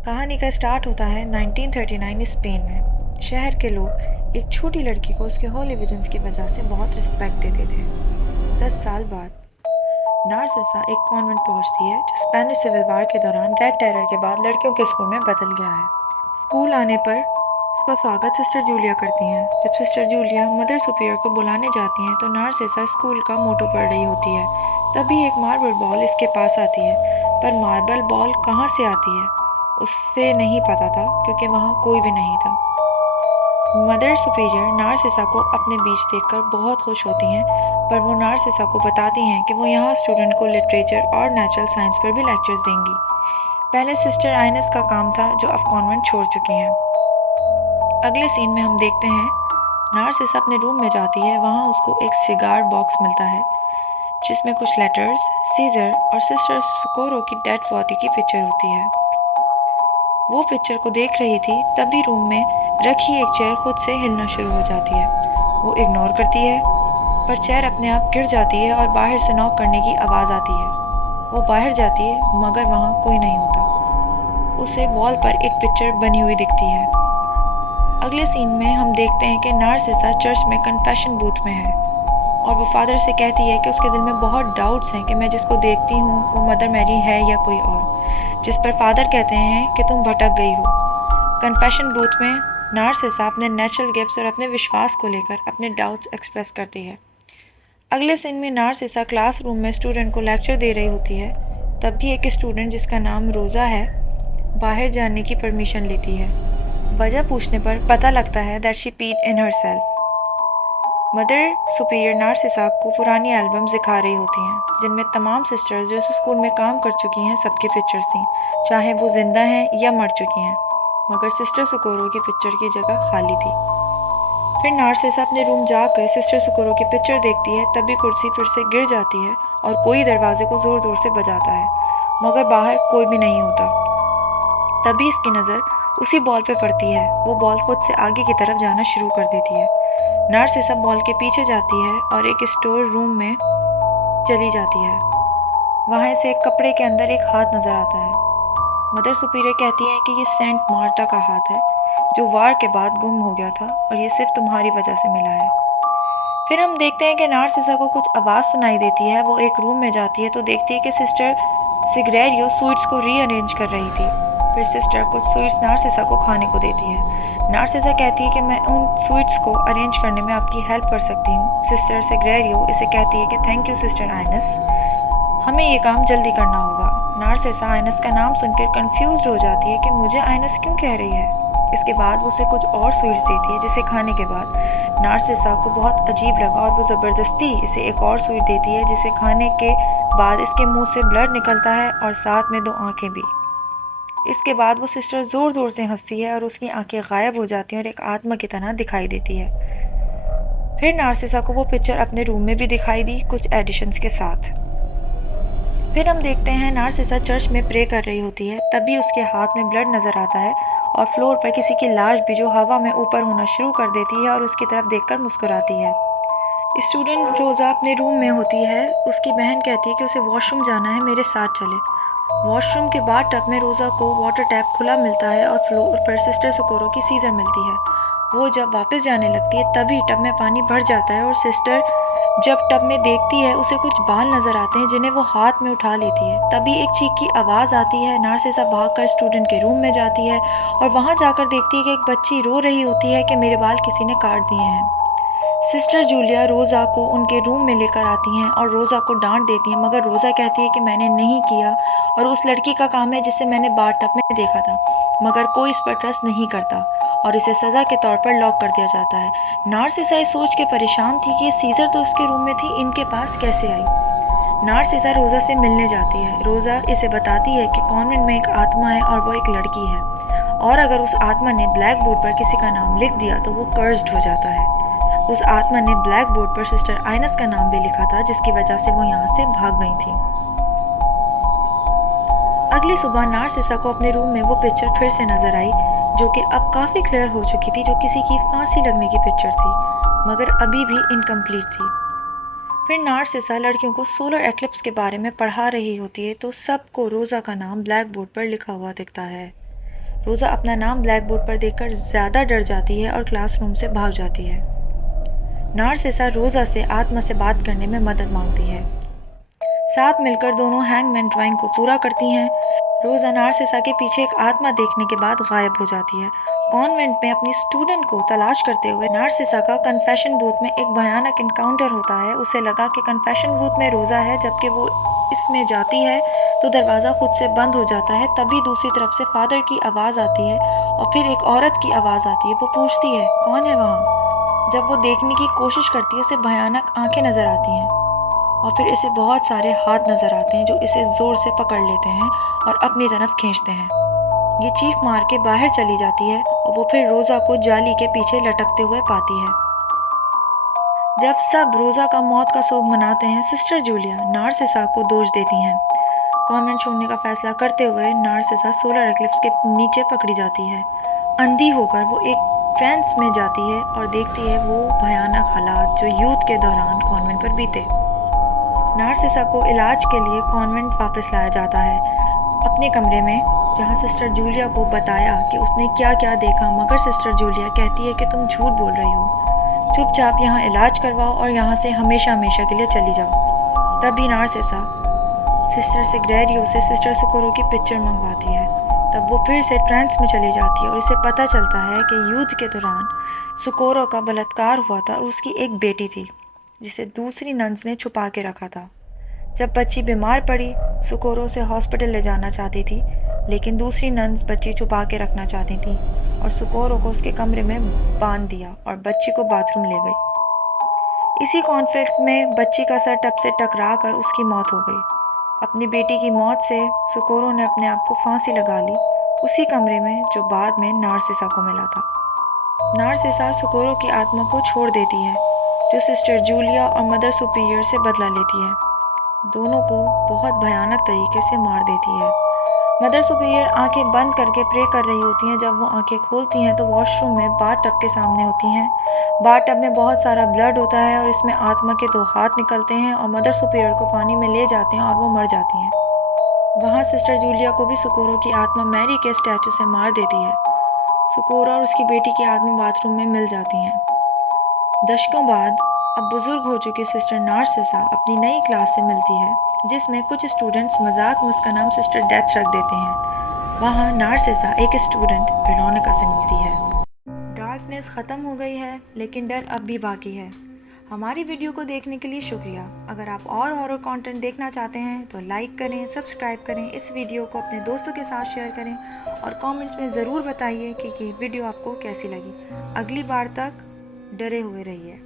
कहानी का स्टार्ट होता है 1939 स्पेन में। शहर के लोग एक छोटी लड़की को उसके होली विजन्स की वजह से बहुत रिस्पेक्ट देते थे। 10 साल बाद नार्सिसा एक कॉन्वेंट पहुंचती है जो स्पेनिश सिविल वार के दौरान रेड टेरर के बाद लड़कियों के स्कूल में बदल गया है। स्कूल आने पर उसका स्वागत सिस्टर जूलिया करती हैं। जब सिस्टर जूलिया मदर सुपीरियर को बुलाने जाती हैं तो नार्सिसा स्कूल का मोटो पढ़ रही होती है। तभी एक मार्बल बॉल इसके पास आती है, पर मार्बल बॉल कहाँ से आती है उससे नहीं पता था, क्योंकि वहाँ कोई भी नहीं था। मदर सुपीरियर नार्सिसा को अपने बीच देखकर बहुत खुश होती हैं, पर वो नार्सिसा को बताती हैं कि वो यहाँ स्टूडेंट को लिटरेचर और नेचुरल साइंस पर भी लेक्चर्स देंगी। पहले सिस्टर आइनस का काम था, जो अब कॉन्वेंट छोड़ चुकी हैं। अगले सीन में हम देखते हैं नार्सिसा अपने रूम में जाती है। वहाँ उसको एक सिगार बॉक्स मिलता है जिसमें कुछ लेटर्स, सीजर और सिस्टर स्कोरो की डेड बॉडी की पिक्चर होती है। वो पिक्चर को देख रही थी, तभी रूम में रखी एक चेयर खुद से हिलना शुरू हो जाती है। वो इग्नोर करती है, पर चेयर अपने आप गिर जाती है और बाहर से नॉक करने की आवाज़ आती है। वो बाहर जाती है, मगर वहाँ कोई नहीं होता। उसे वॉल पर एक पिक्चर बनी हुई दिखती है। अगले सीन में हम देखते हैं कि नार्सिसा चर्च में कन्फेशन बूथ में है और वो फादर से कहती है कि उसके दिल में बहुत डाउट्स हैं कि मैं जिसको देखती हूँ वो मदर मैरी है या कोई और, जिस पर फादर कहते हैं कि तुम भटक गई हो। कन्फेशन बूथ में नार्सिसा अपने नेचुरल गिफ्ट्स और अपने विश्वास को लेकर अपने डाउट्स एक्सप्रेस करती है। अगले सीन में नार्सिसा क्लासरूम में स्टूडेंट को लेक्चर दे रही होती है। तब भी एक स्टूडेंट जिसका नाम रोज़ा है बाहर जाने की परमिशन लेती है। वजह पूछने पर पता लगता है दैट शी पीड इन हरसेल्फ। मदर सुपीरियर नार्सिसा को पुरानी एल्बम्स दिखा रही होती हैं, जिनमें तमाम सिस्टर्स जो इस स्कूल में काम कर चुकी हैं सबकी पिक्चर्स थी, चाहे वो जिंदा हैं या मर चुकी हैं। मगर सिस्टर सुकोरो की पिक्चर की जगह खाली थी। फिर नार्सिसा अपने रूम जाकर सिस्टर सुकोरो की पिक्चर देखती है। तभी कुर्सी फिर से गिर जाती है और कोई दरवाजे को ज़ोर ज़ोर से बजाता है, मगर बाहर कोई भी नहीं होता। तभी इसकी नज़र उसी बॉल पे पड़ती है। वो बॉल खुद से आगे की तरफ जाना शुरू कर देती है। नार्सिसा बॉल के पीछे जाती है और एक स्टोर रूम में चली जाती है। वहाँ से एक कपड़े के अंदर एक हाथ नज़र आता है। मदर सुपीरियर कहती है कि ये सेंट मार्टा का हाथ है, जो वार के बाद गुम हो गया था और ये सिर्फ तुम्हारी वजह से मिला है। फिर हम देखते हैं कि नार्सिसा को कुछ आवाज़ सुनाई देती है। वो एक रूम में जाती है तो देखती है कि सिस्टर सिग्रेरियो स्वीट्स को रीअरेंज कर रही थी। फिर सिस्टर कुछ स्वीट्स नार्सिसा को खाने को देती है। नार्सिसा कहती है कि मैं उन स्वीट्स को अरेंज करने में आपकी हेल्प कर सकती हूँ। सिस्टर सिग्रेरियो इसे कहती है कि थैंक यू सिस्टर आइनस, हमें ये काम जल्दी करना होगा। नार्सिसा आइनस का नाम सुनकर कंफ्यूज हो जाती है कि मुझे आइनस क्यों कह रही है। इसके बाद वो उसे कुछ और स्वीट्स देती है, जिसे खाने के बाद नार्सिसा को बहुत अजीब लगा और वो ज़बरदस्ती इसे एक और स्वीट देती है, जिसे खाने के बाद इसके मुंह से ब्लड निकलता है और साथ में 2 आँखें भी। इसके बाद वो सिस्टर ज़ोर ज़ोर से हंसती है और उसकी आंखें गायब हो जाती हैं और एक आत्मा की तरह दिखाई देती है। फिर नार्सिसा को वो पिक्चर अपने रूम में भी दिखाई दी, कुछ एडिशंस के साथ। फिर हम देखते हैं नार्सिसा चर्च में प्रे कर रही होती है। तभी उसके हाथ में ब्लड नज़र आता है और फ्लोर पर किसी की लाश भी, जो हवा में ऊपर होना शुरू कर देती है और उसकी तरफ देखकर मुस्कुराती है। स्टूडेंट रोज़ा अपने रूम में होती है। उसकी बहन कहती है कि उसे वॉशरूम जाना है, मेरे साथ चले। वॉशरूम के बाद टब में रोज़ा को वाटर टैप खुला मिलता है और फ्लोर पर सिस्टर सुकोरो की सीजर मिलती है। वो जब वापस जाने लगती है तभी टब में पानी भर जाता है और सिस्टर जब टब में देखती है उसे कुछ बाल नज़र आते हैं, जिन्हें वो हाथ में उठा लेती है। तभी एक चीख की आवाज़ आती है। नार्सिसा भागकर स्टूडेंट के रूम में जाती है और वहाँ जाकर देखती है कि एक बच्ची रो रही होती है कि मेरे बाल किसी ने काट दिए हैं। सिस्टर जूलिया रोज़ा को उनके रूम में लेकर आती हैं और रोज़ा को डांट देती हैं, मगर रोज़ा कहती है कि मैंने नहीं किया और उस लड़की का काम है जिसे मैंने बाथटब में देखा था। मगर कोई इस पर ट्रस्ट नहीं करता और इसे सज़ा के तौर पर लॉक कर दिया जाता है। नार्सिसा इस सोच के परेशान थी कि ये सीज़र तो उसके रूम में थी, इनके पास कैसे आई। नार्सिसा रोज़ा से मिलने जाती है। रोज़ा इसे बताती है कि कॉन्वेंट में एक आत्मा है और वो एक लड़की है, और अगर उस आत्मा ने ब्लैक बोर्ड पर किसी का नाम लिख दिया तो वो कर्स्ड हो जाता है। उस आत्मा ने ब्लैक बोर्ड पर सिस्टर आइनस का नाम भी लिखा था, जिसकी वजह से वो यहाँ से भाग गई थी। अगली सुबह नार्सिसा को अपने रूम में वो पिक्चर फिर से नजर आई, जो कि अब काफ़ी क्लियर हो चुकी थी, जो किसी की फांसी लगने की पिक्चर थी, मगर अभी भी इनकम्प्लीट थी। फिर नार्सिसा लड़कियों को सोलर एक्लिप्स के बारे में पढ़ा रही होती है तो सबको रोज़ा का नाम ब्लैक बोर्ड पर लिखा हुआ दिखता है। रोज़ा अपना नाम ब्लैक बोर्ड पर देखकर ज़्यादा डर जाती है और क्लासरूम से भाग जाती है। नारसिसा रोज़ा से आत्मा से बात करने में मदद मांगती है। साथ मिलकर दोनों हैंगमैन ड्राइंग को पूरा करती हैं। रोज़ा नारसिसा के पीछे एक आत्मा देखने के बाद गायब हो जाती है। कॉन्वेंट में अपनी स्टूडेंट को तलाश करते हुए नारसिसा का कन्फेशन बूथ में एक भयानक इनकाउंटर होता है। उसे लगा कि कन्फेशन बूथ में रोज़ा है, जबकि वो इसमें जाती है तो दरवाज़ा खुद से बंद हो जाता है। तभी दूसरी तरफ से फादर की आवाज़ आती है और फिर एक औरत की आवाज़ आती है। वो पूछती है, कौन है वहाँ? जब वो देखने की कोशिश करती है, उसे भयानक आंखें नज़र आती हैं और फिर इसे बहुत सारे हाथ नज़र आते हैं जो इसे ज़ोर से पकड़ लेते हैं और अपनी तरफ खींचते हैं। ये चीख मार के बाहर चली जाती है और वो फिर रोज़ा को जाली के पीछे लटकते हुए पाती है। जब सब रोज़ा का मौत का सोग मनाते हैं, सिस्टर जूलिया नारसिसा को दोष देती हैं। कॉन्वेंट छोड़ने का फैसला करते हुए नारसिसा सोलर एक्लिप्स के नीचे पकड़ी जाती है। अंधी होकर वो एक ट्रांस में जाती है और देखती है वो भयानक हालात जो यूथ के दौरान कॉन्वेंट पर बीते। नारसिसा को इलाज के लिए कॉन्वेंट वापस लाया जाता है अपने कमरे में, जहाँ सिस्टर जूलिया को बताया कि उसने क्या क्या देखा, मगर सिस्टर जूलिया कहती है कि तुम झूठ बोल रही हो, चुपचाप यहाँ इलाज करवाओ और यहाँ से हमेशा हमेशा के लिए चली जाओ। तभी नारसिसा सिस्टर सिग्रेरियो से सिस्टर सुकोरो की पिक्चर मंगवाती है। तब वो फिर से ट्रांस में चली जाती है और इसे पता चलता है कि युद्ध के दौरान सुकोरो का बलात्कार हुआ था और उसकी एक बेटी थी जिसे दूसरी नन्स ने छुपा के रखा था। जब बच्ची बीमार पड़ी, सुकोरो उसे हॉस्पिटल ले जाना चाहती थी, लेकिन दूसरी नन्स बच्ची छुपा के रखना चाहती थी और सुकोरो को उसके कमरे में बांध दिया और बच्ची को बाथरूम ले गई। इसी कॉन्फ्लिक्ट में बच्ची का सर टब से टकरा कर उसकी मौत हो गई। अपनी बेटी की मौत से सुकोरो ने अपने आप को फांसी लगा ली, उसी कमरे में जो बाद में नारसिसा को मिला था। नारसिसा सुकोरो की आत्मा को छोड़ देती है, जो सिस्टर जूलिया और मदर सुपीरियर से बदला लेती है। दोनों को बहुत भयानक तरीके से मार देती है। मदर सुपीरियर आंखें बंद करके प्रे कर रही होती हैं। जब वो आंखें खोलती हैं तो वॉशरूम में बाथ टब के सामने होती हैं। बाथ टब में बहुत सारा ब्लड होता है और इसमें आत्मा के 2 हाथ निकलते हैं और मदर सुपीरियर को पानी में ले जाते हैं और वो मर जाती हैं। वहाँ सिस्टर जूलिया को भी सुकोरो की आत्मा मैरी के स्टैचू से मार देती है। सुकोरो और उसकी बेटी की आत्मा बाथरूम में मिल जाती हैं। दशकों बाद अब बुजुर्ग हो चुकी सिस्टर नारसिसा अपनी नई क्लास से मिलती है, जिसमें कुछ स्टूडेंट्स मजाक में उसका नाम सिस्टर डेथ रख देते हैं। वहाँ नारसिसा एक स्टूडेंट वेरोनिका से मिलती है। डार्कनेस ख़त्म हो गई है, लेकिन डर अब भी बाकी है। हमारी वीडियो को देखने के लिए शुक्रिया। अगर आप और हॉरर कंटेंट देखना चाहते हैं तो लाइक करें, सब्सक्राइब करें, इस वीडियो को अपने दोस्तों के साथ शेयर करें और कमेंट्स में ज़रूर बताइए कि ये वीडियो आपको कैसी लगी। अगली बार तक डरे हुए रहिए।